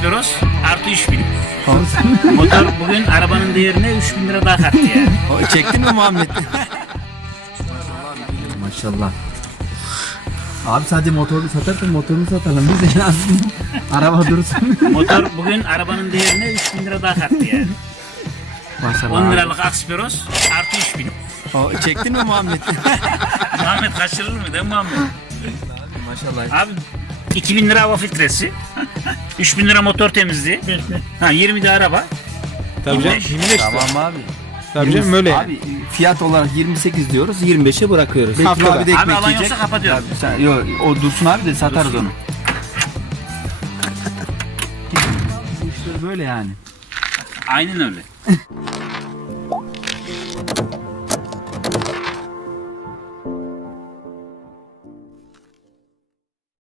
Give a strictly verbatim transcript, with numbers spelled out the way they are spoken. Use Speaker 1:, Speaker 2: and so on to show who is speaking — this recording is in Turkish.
Speaker 1: Akspiros artı üç bin. Motor bugün arabanın değerine üç bin lira daha kattı yani.
Speaker 2: O, çektin mi Muhammed?
Speaker 3: Maşallah. Abi sadece motorunu satarsan motorunu satalım. Biz en azından araba dursun.
Speaker 1: Motor bugün arabanın değerine üç bin lira daha kattı yani.
Speaker 3: Maşallah.
Speaker 1: on liralık Akspiros artı üç bin.
Speaker 2: O, çektin mi Muhammed?
Speaker 1: Muhammed kaçırır mı değil mi Muhammed?
Speaker 2: Maşallah.
Speaker 1: Abi iki bin lira hava filtresi. üç bin lira motor temizliği. Ha yirmi de araba.
Speaker 4: Tabii canım.
Speaker 1: yirmi beş.
Speaker 4: yirmi beş lira.
Speaker 2: Tamam abi.
Speaker 4: Tabii canım öyle yani.
Speaker 2: Abi fiyat olarak yirmi sekiz diyoruz, yirmi beşe bırakıyoruz. Bekir
Speaker 4: Haftada.
Speaker 2: abi de
Speaker 1: Abi
Speaker 2: ekmek
Speaker 1: alan
Speaker 2: yiyecek.
Speaker 1: yoksa kapatıyorum.
Speaker 2: Ya sen, yo, o Dursun abi de satarız onu. Bu işler böyle yani.
Speaker 1: Aynen öyle.